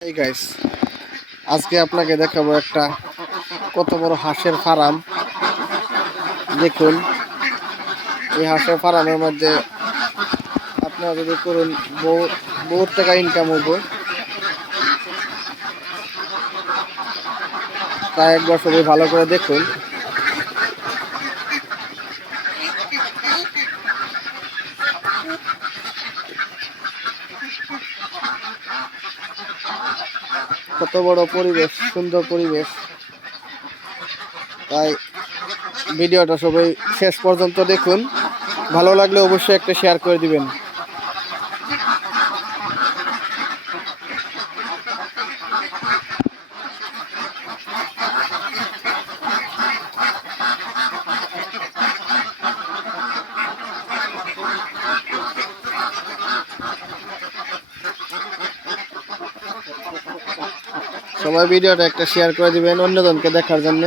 এই গাইস, আজকে আপনাকে দেখাবো একটা কত বড় হাঁসের ফার্ম। দেখুন, এই হাঁসের ফার্মের মধ্যে আপনারা যদি করুন বহুত টাকা ইনকাম হইব। তাই একবার সবাই ভালো করে দেখুন। কত বড় পরিবেশ, সুন্দর পরিবেশ। তাই ভিডিওটা সবাই শেষ পর্যন্ত দেখুন। ভালো লাগলে অবশ্যই একটা শেয়ার করে দিবেন। সবাই ভিডিওটা একটা শেয়ার করে দিবেন অন্যজনকে দেখার জন্য।